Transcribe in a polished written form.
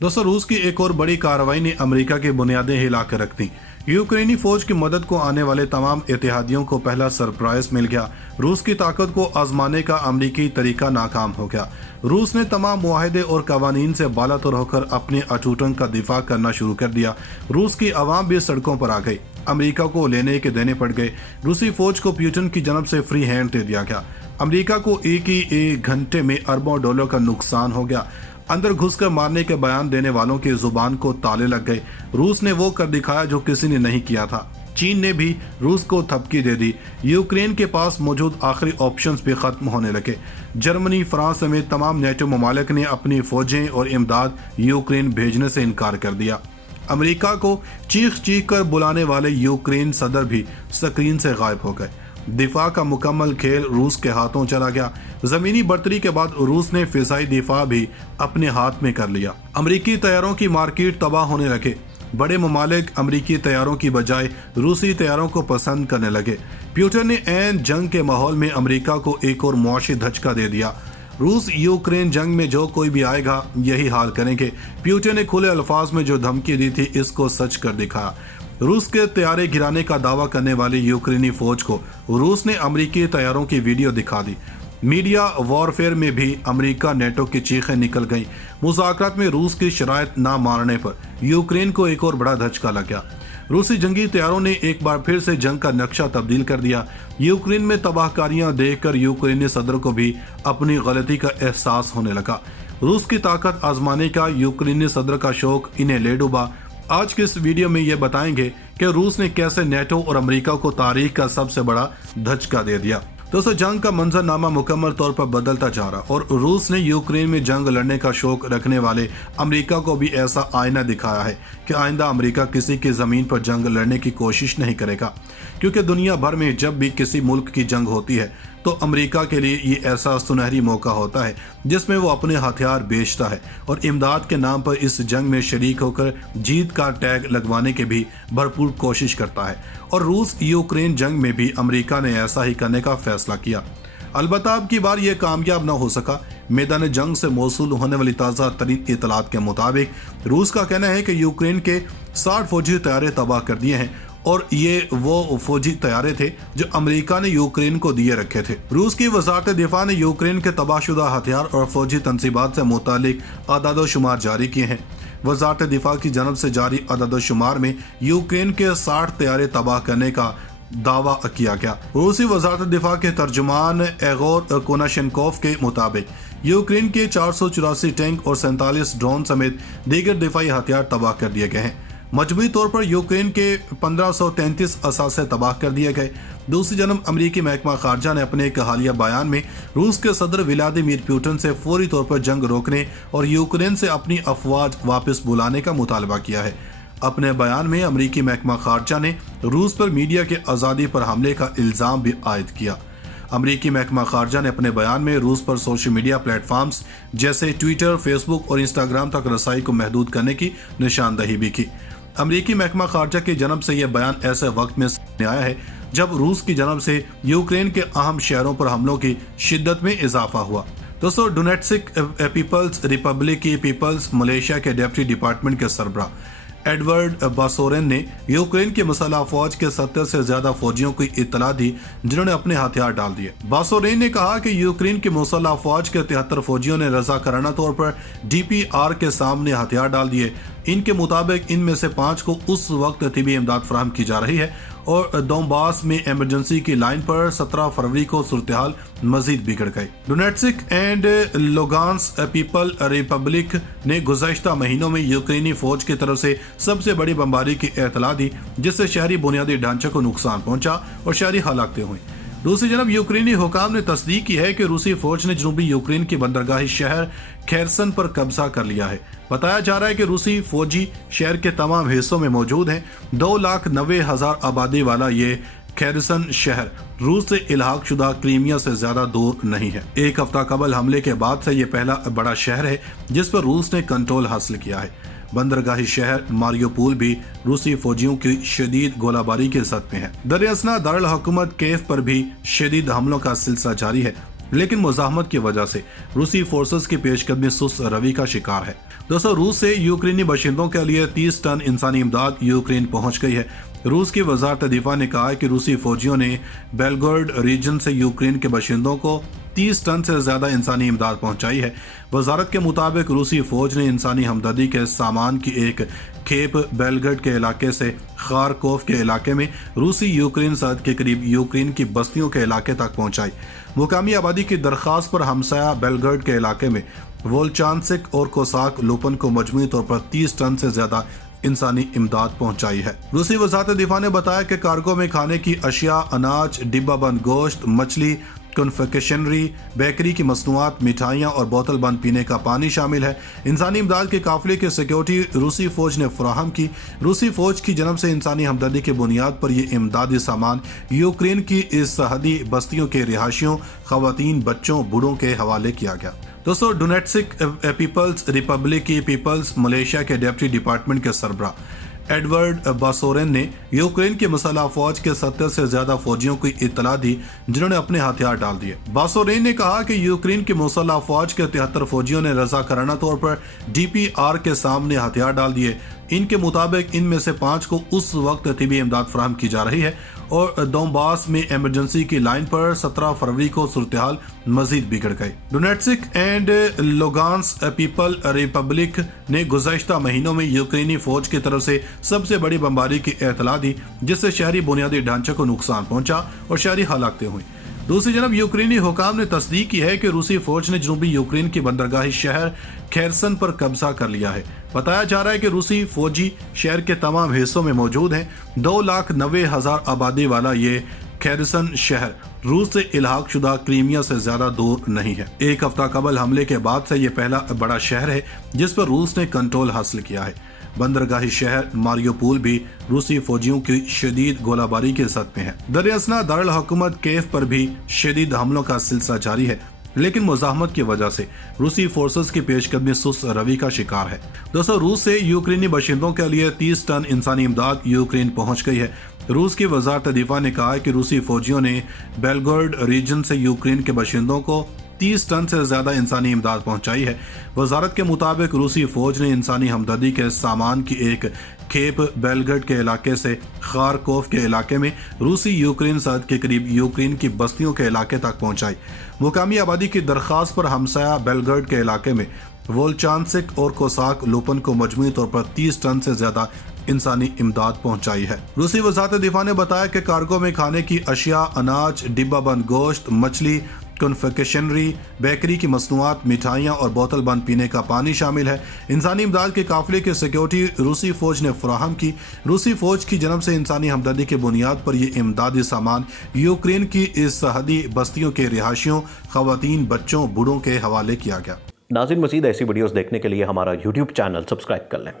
दोस्तों, रूस की एक और बड़ी कार्रवाई ने अमेरिका की बुनियादें हिला कर रख दी। यूक्रेनी फौज की मदद को आने वाले तमाम इत्तेहादियों को पहला सरप्राइज मिल गया। रूस की ताकत को आजमाने का अमेरिकी तरीका नाकाम हो गया। रूस ने तमाम मुआहदे और कवानीन से बालातर होकर अपने अटूटन का दिफा करना शुरू कर दिया। रूस की आवाम भी सड़कों पर आ गई। अमेरिका को लेने के देने पड़ गए। रूसी फौज को पुतिन की जानब से फ्री हैंड दे दिया गया। अमेरिका को एक घंटे में अरबों डॉलर का नुकसान हो गया। अंदर घुसकर मारने के बयान देने वालों की जुबान को ताले लग गए। रूस ने वो कर दिखाया जो किसी ने नहीं किया था। चीन ने भी रूस को थपकी दे दी। यूक्रेन के पास मौजूद आखिरी ऑप्शंस भी खत्म होने लगे। जर्मनी, फ्रांस समेत तमाम नेटो ममालिक ने अपनी फौजें और इमदाद यूक्रेन भेजने से इनकार कर दिया। अमेरिका को चीख कर बुलाने वाले यूक्रेन सदर भी स्क्रीन से गायब हो गए। दिफा का मुकम्मल खेल रूस के हाथों चला गया। जमीनी बढ़तरी के बाद रूस ने फिजाई दिफा भी अपने हाथ में कर लिया। अमेरिकी तैयारों की मार्केट तबाह होने लगे। बड़े ममालिक अमेरिकी तैयारों की बजाय रूसी तैयारों को पसंद करने लगे। पुतिन ने ऐन जंग के माहौल में अमेरिका को एक और मुआशी धचका दे दिया। रूस यूक्रेन जंग में जो कोई भी आएगा यही हाल करेंगे। पुतिन ने खुले अल्फाज में जो धमकी दी थी इसको सच कर दिखाया। रूस के तैयारे गिराने का दावा करने वाली यूक्रेनी फौज को रूस ने अमेरिकी तैयारों की वीडियो दिखा दी। मीडिया वॉरफेयर में भी अमेरिका नेटो की चीखें निकल गईं। मुज़ाकरात में रूस की शराइत ना मानने पर यूक्रेन को एक और बड़ा धचका लग गया। रूसी जंगी तैयारों ने एक बार फिर से जंग का नक्शा तब्दील कर दिया। यूक्रेन में तबाहकारियां देखकर यूक्रेनी सदर को भी अपनी गलती का एहसास होने लगा। रूस की ताकत आजमाने का यूक्रेनी सदर का शौक इन्हें ले डूबा। आज के इस वीडियो में ये बताएंगे कि रूस ने कैसे नेटो और अमेरिका को तारीख का सबसे बड़ा धचका दे दिया। दोस्तों, जंग का मंजरनामा मुकम्मल तौर पर बदलता जा रहा और रूस ने यूक्रेन में जंग लड़ने का शौक रखने वाले अमेरिका को भी ऐसा आईना दिखाया है कि आइंदा अमेरिका किसी की जमीन पर जंग लड़ने की कोशिश नहीं करेगा, क्योंकि दुनिया भर में जब भी किसी मुल्क की जंग होती है तो अमेरिका के लिए ये ऐसा सुनहरी मौका होता है जिसमें वो अपने हथियार बेचता है और इमदाद के नाम पर इस जंग में शरीक होकर जीत का टैग लगवाने की भी भरपूर कोशिश करता है। और रूस यूक्रेन जंग में भी अमेरिका ने ऐसा ही करने का फैसला किया। अलबत्ता अब की बार ये कामयाब न हो सका। मैदान जंग से मौसूल होने वाली ताज़ा तरीन इतलात के मुताबिक रूस का कहना है कि यूक्रेन के 60 फौजी तैयारे तबाह कर दिए हैं और ये वो फौजी तैयारे थे जो अमेरिका ने यूक्रेन को दिए रखे थे। रूस की वजारत दिफा ने यूक्रेन के तबाहशुदा हथियार और फौजी तनसीबात से मुतालिक आदाद-ओ-शुमार जारी किए हैं। वजारत दिफा की जानब से जारी आदाद-ओ-शुमार में यूक्रेन के 60 तैयारे तबाह करने का दावा किया गया। रूसी वजारत दिफा के तर्जुमान एगोर कोनाशेंकोव के मुताबिक यूक्रेन के 484 टैंक और 47 ड्रोन समेत दीगर दिफाई हथियार तबाह कर दिए गए हैं। मजमूई तौर पर यूक्रेन के 1533 असासे तबाह कर दिए गए। दूसरी जानब अमेरिकी महकमा खारजा ने अपने एक हालिया बयान में रूस के सदर व्लादिमीर पुतिन से फौरी तौर पर जंग रोकने और यूक्रेन से अपनी अफवाज वापस बुलाने का मुतालबा किया है। अपने बयान में अमेरिकी महकमा खारजा ने रूस पर मीडिया के आज़ादी पर हमले का इल्ज़ाम भी आयद किया। अमेरिकी महकमा खारजा ने अपने बयान में रूस पर सोशल मीडिया प्लेटफॉर्म्स जैसे ट्विटर, फेसबुक और इंस्टाग्राम तक रसाई को महदूद करने की निशानदही भी की। अमेरिकी महकमा खारजा की जानब से यह बयान ऐसे वक्त में सामने आया है जब रूस की जानब से यूक्रेन के अहम शहरों पर हमलों की शिद्दत में इजाफा हुआ। दोस्तों, डोनेट्स्क पीपल्स रिपब्लिक की पीपल्स मलेशिया के डिप्टी डिपार्टमेंट के सरबराह एडवर्ड बासोरेन ने यूक्रेन की मसल्ह फौज के 70 से ज्यादा फौजियों को इत्तला दी जिन्होंने अपने हथियार डाल दिए। बासोरेन ने कहा कि यूक्रेन की मसल्ह फौज के 73 फौजियों ने रजाकाराना तौर पर DPR के सामने हथियार डाल दिए। इनके मुताबिक इनमें से 5 को उस वक्त तिबी इमदाद फराहम की जा रही है और दोंबास में इमरजेंसी की लाइन पर 17 फरवरी को सूरत हाल मजीद बिगड़ गई। Donetsk and Lugansk people republic ने गुज़श्ता महीनों में यूक्रेनी फौज की तरफ से सबसे बड़ी बमबारी की इत्तला दी जिससे शहरी बुनियादी ढांचे को नुकसान पहुंचा और शहरी हलाकतें हुई। दूसरी जानब यूक्रेनी हुकाम ने तस्दीक की है कि रूसी फौज ने जनूबी यूक्रेन की बंदरगाही शहर खेरसन पर कब्जा कर लिया है। बताया जा रहा है कि रूसी फौजी शहर के तमाम हिस्सों में मौजूद हैं। 2,90,000 आबादी वाला ये खेरसन शहर रूस से इल्हाक शुदा क्रीमिया से ज्यादा दूर नहीं है। एक हफ्ता कबल हमले के बाद से ये पहला बड़ा शहर है जिस पर रूस ने कंट्रोल हासिल किया है। बंदरगाही शहर मारियोपोल भी रूसी फौजियों की शदीद गोलाबारी के सद में है। दरअसल दारुल हुकूमत केव पर भी शदीद हमलों का सिलसिला जारी है, लेकिन मुजाहमत की वजह से रूसी फोर्सेस की पेशकदमी सुस्त रवि का शिकार है। दोस्तों, रूस से यूक्रेनी बाशिंदों के लिए 30 टन इंसानी इमदाद यूक्रेन पहुंच गई है। रूस की वजारत दिफा ने कहा है कि रूसी फौजियों ने बेलगोर्ड रीजन से यूक्रेन के बाशिंदों को 30 टन से ज्यादा इंसानी इमदाद पहुंचाई है। वजारत के मुताबिक रूसी फौज ने इंसानी हमदर्दी के सामान की एक खेप बेलगर्ड के इलाके से खारकोव के इलाके में रूसी यूक्रेन सरहद के करीब यूक्रेन की बस्तियों के इलाके तक पहुंचाई। मुकामी आबादी की दरख्वास्त पर हमसाया बेलगर्ड के इलाके में वोल्चांसिक और कोसाक लुपन को मजमूई तौर पर 30 टन से ज्यादा इंसानी इमदाद पहुंचाई है। रूसी वजारत दिफा ने बताया कि कार्गो में खाने की अशिया, अनाज, डिब्बा बंद गोश्त, मछली, कन्फेक्शनरी, बेकरी की मसनूआत, मिठाइयाँ और बोतल बंद पीने का पानी शामिल है। इंसानी इमदाद के काफिले की सिक्योरिटी रूसी फौज ने फराहम की। रूसी फौज की जन्म से इंसानी हमदर्दी की बुनियाद पर यह इमदादी सामान यूक्रेन की इस सरहदी बस्तियों के रिहायशियों, खवातीन, बच्चों, बूढ़ों के हवाले किया गया। दोस्तों, डोनेट्सिक पीपल्स रिपब्लिक की पीपल्स मलेशिया के डिप्टी डिपार्टमेंट के सरबरा एडवर्ड बासोरेन ने यूक्रेन की मसल्ह फौज के 70 से ज्यादा फौजियों को इत्तला दी जिन्होंने अपने हथियार डाल दिए। बासोरेन ने कहा कि यूक्रेन की मसल्ह फौज के 73 फौजियों ने रजाकाराना तौर पर DPR के सामने हथियार डाल दिए। इनके मुताबिक इनमें से 5 को उस वक्त तिबी इमदाद फराहम की जा रही है और दोंबास में इमरजेंसी की लाइन पर 17 फरवरी को सूरत-ए-हाल मजीद बिगड़ गई। डोनेट्सिक एंड लुगांस पीपल रिपब्लिक ने गुज़श्ता महीनों में यूक्रेनी फौज की तरफ से सबसे बड़ी बमबारी की इत्तला दी जिससे शहरी बुनियादी ढांचे को नुकसान पहुंचा और शहरी हलाकतें हुई। दूसरी जानब यूक्रेनी हुकाम ने तस्दीक की है कि रूसी फौज ने जनूबी यूक्रेन की बंदरगाही शहर खेरसन पर कब्जा कर लिया है। बताया जा रहा है कि रूसी फौजी शहर के तमाम हिस्सों में मौजूद हैं। 2,90,000 आबादी वाला ये खेरसन शहर रूस से इल्हाक शुदा क्रीमिया से ज्यादा दूर नहीं है। एक हफ्ता कबल हमले के बाद से ये पहला बड़ा शहर है जिस पर रूस ने कंट्रोल हासिल किया है। बंदरगाही शहर मारियोपोल भी रूसी फौजियों की शदीद गोलाबारी के सद में है। दरअसल दारुल हुकूमत केव पर भी शदीद हमलों का सिलसिला जारी है, लेकिन मुजाहमत की वजह से रूसी फोर्सेस की पेशकदमी सुस्त रवि का शिकार है। दोस्तों, रूस से यूक्रेनी बाशिंदों के लिए 30 टन इंसानी इमदाद यूक्रेन पहुंच गई है। रूस की वजारत दिफा ने कहा है कि रूसी फौजियों ने बेलगोर्ड रीजन से यूक्रेन के बाशिंदों को 30 टन से ज्यादा इंसानी इमदाद पहुंचाई है। वजारत के मुताबिक रूसी फौज ने इंसानी हमदर्दी के सामान की एक खेप बेलगर्ड के इलाके से खारकोव के इलाके में रूसी यूक्रेन सरहद के करीब यूक्रेन की बस्तियों के इलाके तक पहुंचाई। मुकामी आबादी की दरख्वास्त पर हमसाया बेलगर्ड के इलाके में वोल्चांसिक और कोसाक लुपन को मजमूई तौर पर 30 टन से ज्यादा इंसानी इमदाद पहुंचाई है। रूसी वजारत दिफा ने बताया कि कार्गो में खाने की अशिया, अनाज, डिब्बा बंद गोश्त, मछली, कन्फेक्शनरी, बेकरी की मसनूआत, मिठाइयाँ और बोतल बंद पीने का पानी शामिल है। इंसानी इमदाद के काफिले की सिक्योरिटी रूसी फौज ने फराहम की। रूसी फौज की जन्म से इंसानी हमदर्दी की बुनियाद पर यह इमदादी सामान यूक्रेन की इस सरहदी बस्तियों के रिहायशियों, खवातीन, बच्चों, बूढ़ों के हवाले किया गया। नाज़रीन, मज़ीद ऐसी वीडियोस देखने के लिए हमारा YouTube चैनल सब्सक्राइब कर लें।